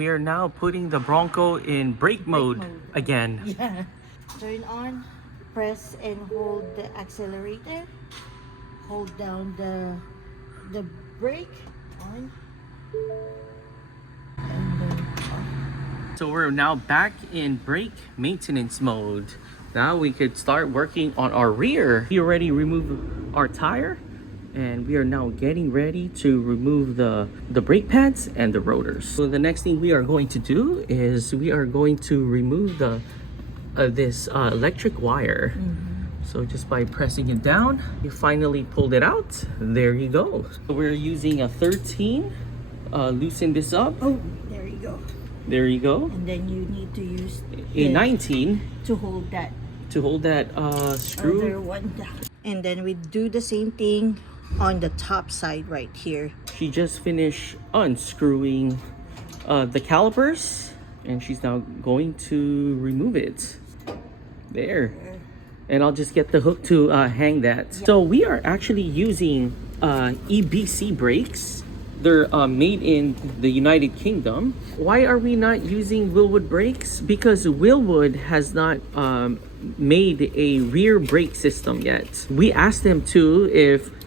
we are now putting the Bronco in brake mode again. Yeah. Turn on, press and hold the accelerator. Hold down the brake on. And then off. So we're now back in brake maintenance mode. Now we could start working on our rear. We already removed our tire, and we are now getting ready to remove the brake pads and the rotors. So the next thing we are going to do is we are going to remove this electric wire. So just by pressing it down, you finally pulled it out. There you go. So we're using a 13. Loosen this up. Oh, there you go. There you go. And then you need to use A 19 to hold that screw. other one down. And then we do the same thing on the top side right here. She just finished unscrewing the calipers, and she's now going to remove it. There. And I'll just get the hook to hang that. So we are actually using EBC brakes. They're made in the United Kingdom. Why are we not using Wilwood brakes? Because Wilwood has not made a rear brake system yet. We asked them to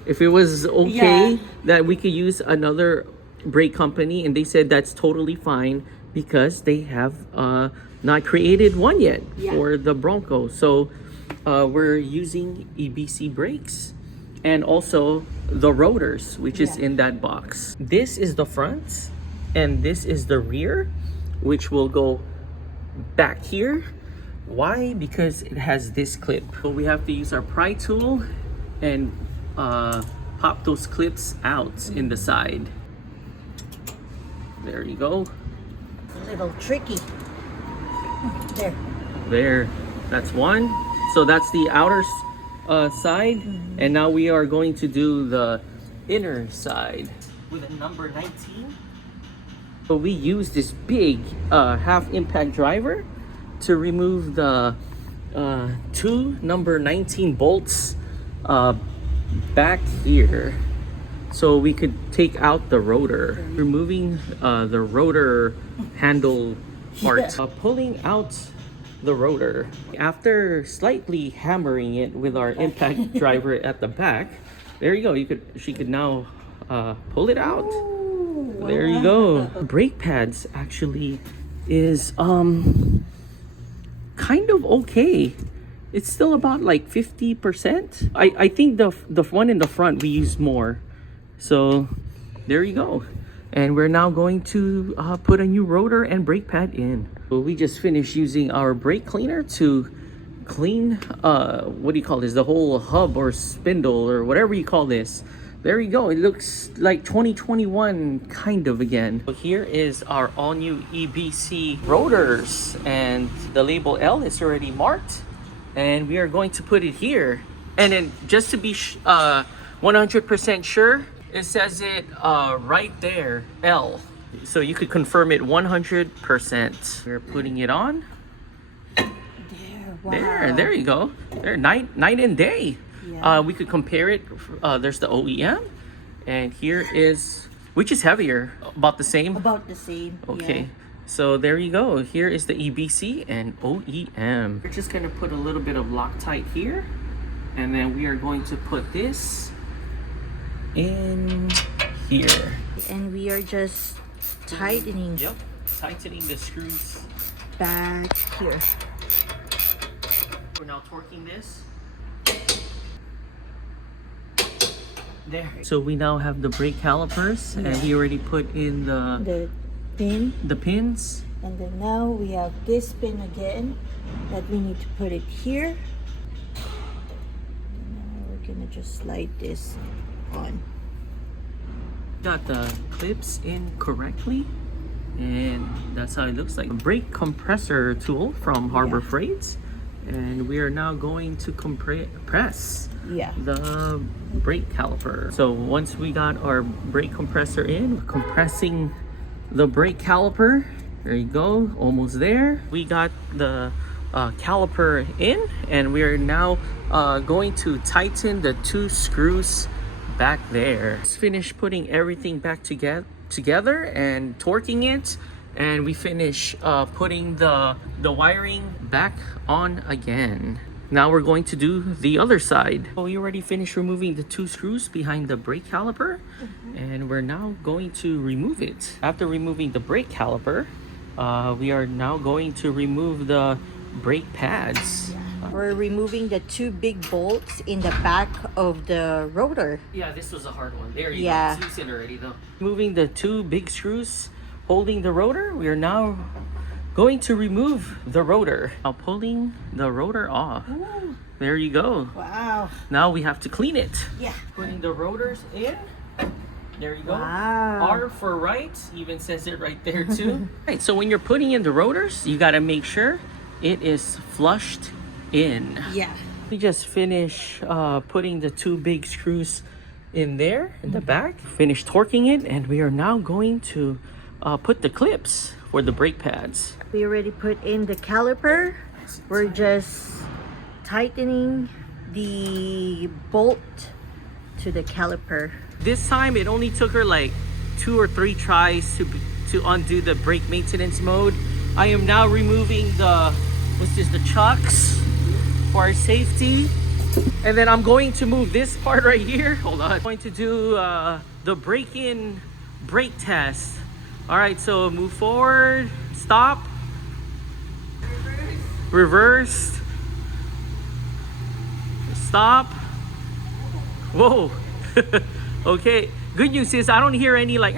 if it was okay that we could use another brake company, and they said that's totally fine because they have not created one yet for the Bronco. So we're using EBC brakes, and also the rotors, which is in that box. This is the front, and this is the rear, which will go back here. Why? Because it has this clip. So we have to use our pry tool and pop those clips out in the side. There you go. A little tricky. There, that's one. So that's the outer side, and now we are going to do the inner side with a number 19. So we use this big half impact driver to remove the two number 19 bolts back here, so we could take out the rotor, removing the rotor handle part, pulling out the rotor. After slightly hammering it with our impact driver at the back, there you go. She could now pull it out. Ooh, there you go. Brake pads actually is kind of okay. It's still about like 50%. I think the one in the front we use more. So there you go. And we're now going to put a new rotor and brake pad in. So we just finished using our brake cleaner to clean, what do you call this? The whole hub or spindle or whatever you call this. There you go. It looks like 2021 kind of again. So here is our all new EBC rotors, and the label L is already marked. And we are going to put it here. And then just to be 100% sure, it says it right there, L. So you could confirm it 100%. We're putting it on. There you go. There, night and day. Yeah. We could compare it. There's the OEM, and here is, which is heavier? About the same? About the same. Okay. Yeah. So there you go. Here is the EBC and OEM. We're just gonna put a little bit of Loctite here, and then we are going to put this in here. And we are just tightening. Yep, tightening the screws back here. We're now torquing this. There. So we now have the brake calipers, and we already put in the pins. And then now we have this pin again that we need to put it here. And now we're gonna just slide this on. Got the clips in correctly, and that's how it looks like. A brake compressor tool from Harbor Freight, and we are now going to press the brake caliper. So once we got our brake compressor in, compressing the brake caliper. There you go, almost there. We got the caliper in, and we are now going to tighten the two screws back there. Let's finish putting everything back together and torquing it, and we finish putting the wiring back on again. Now we're going to do the other side. So we already finished removing the 2 screws behind the brake caliper, and we're now going to remove it. After removing the brake caliper, we are now going to remove the brake pads. We're removing the 2 big bolts in the back of the rotor. Yeah, this was a hard one. There you Yeah. go. It's loosened already though. Moving the 2 big screws holding the rotor, we are now going to remove the rotor. Now pulling the rotor off. Ooh. There you go. Wow. Now we have to clean it. Yeah. Putting the rotors in. There you go. Wow. R for right. Even says it right there too. Right, so when you're putting in the rotors, you got to make sure it is flushed in. Yeah. We just finished putting the 2 big screws in there in the back. Finished torquing it, and we are now going to put the clips for the brake pads. We already put in the caliper. We're just tightening the bolt to the caliper. This time it only took her like 2 or 3 tries to undo the brake maintenance mode. I am now removing the chucks for our safety, and then I'm going to move this part right here. Hold on. I'm going to do the break-in brake test. All right, so move forward, stop, reverse, stop. Whoa. Okay, good news is I don't hear any like.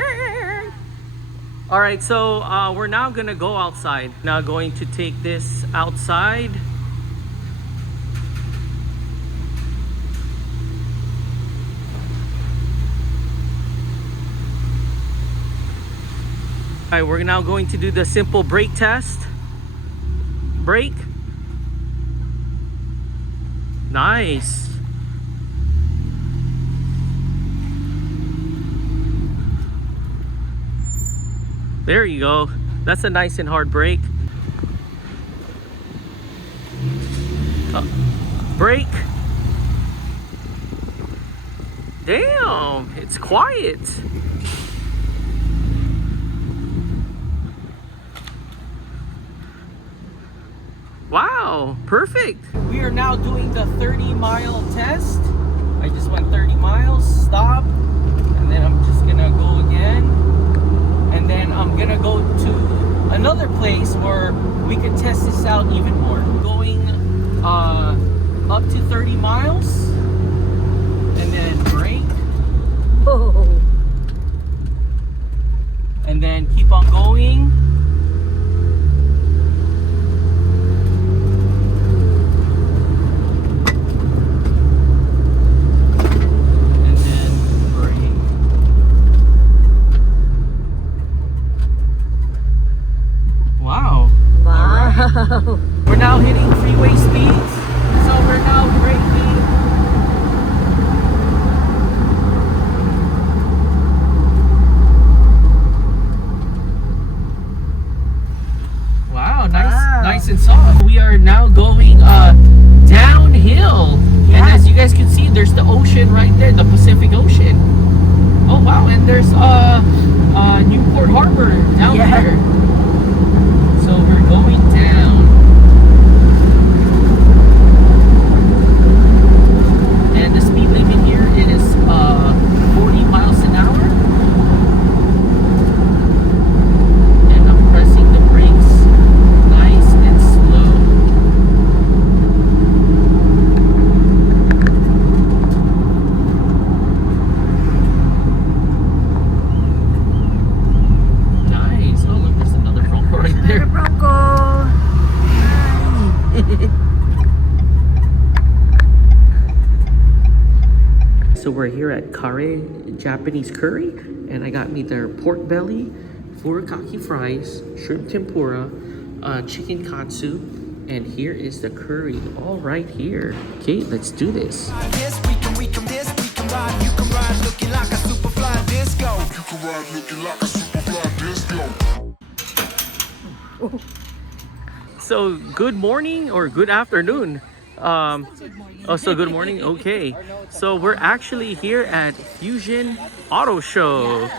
All right, so we're now gonna go outside. Now going to take this outside. All right, we're now going to do the simple brake test. Brake. Nice. There you go. That's a nice and hard brake. Brake. Damn, it's quiet. Wow, perfect. We are now doing the 30-mile test. I just went 30 miles, stop, and then I'm just gonna go again. And then I'm gonna go to another place where we can test this out even more. Going up to 30 miles, and then brake. Oh. And then keep on going. We're now hitting freeway speeds, so we're now braking. Wow, nice and soft. We are now going downhill, and as you guys can see, there's the ocean right there, the Pacific Ocean. Oh wow, and there's Newport Harbor down there. So we're going down. And the speed limit here is 40 miles an hour. And I'm pressing the brakes nice and slow. Nice. Oh look, there's another Bronco right there. Bronco. So we're here at Kare Japanese Curry, and I got me their pork belly, furikake fries, shrimp tempura, chicken katsu, and here is the curry all right here. Okay, let's do this. So good morning or good afternoon. Oh, so good morning. Okay, so we're actually here at Fusion Auto Show.